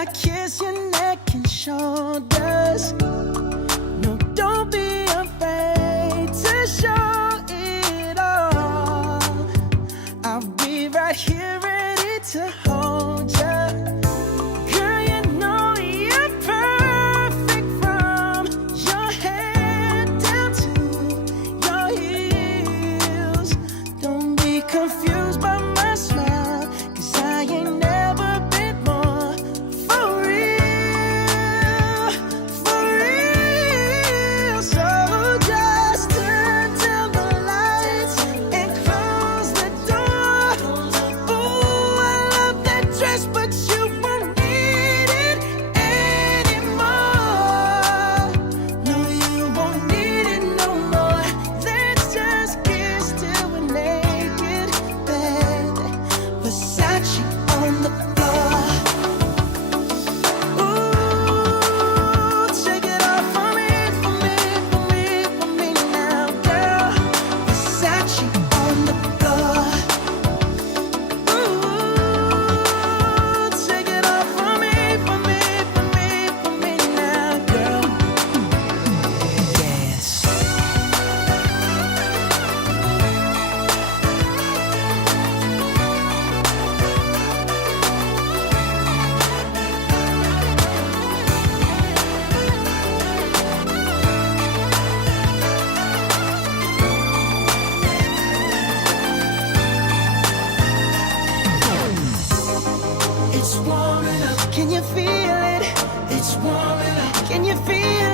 I kiss your neck and shoulders. No, don't be afraid to show it all. I'll be right here ready to hold ya. Girl, you know you're perfect from your head down to your heels. Don't be confused by my smile, 'cause I ain't never been more for real, for real. So just turn down the lights and close the door. Ooh, I love that dress, but you won't need it anymore. No, you won't need it no more. Let's just kiss till we're naked, bed. Versace on the floor. Ooh, take it off for me, for me, for me, for me now, girl. Versace on the floor. Ooh, take it off for me, for me, for me, for me now, girl. Dance. It's warming up. Can you feel it? It's warming up. Can you feel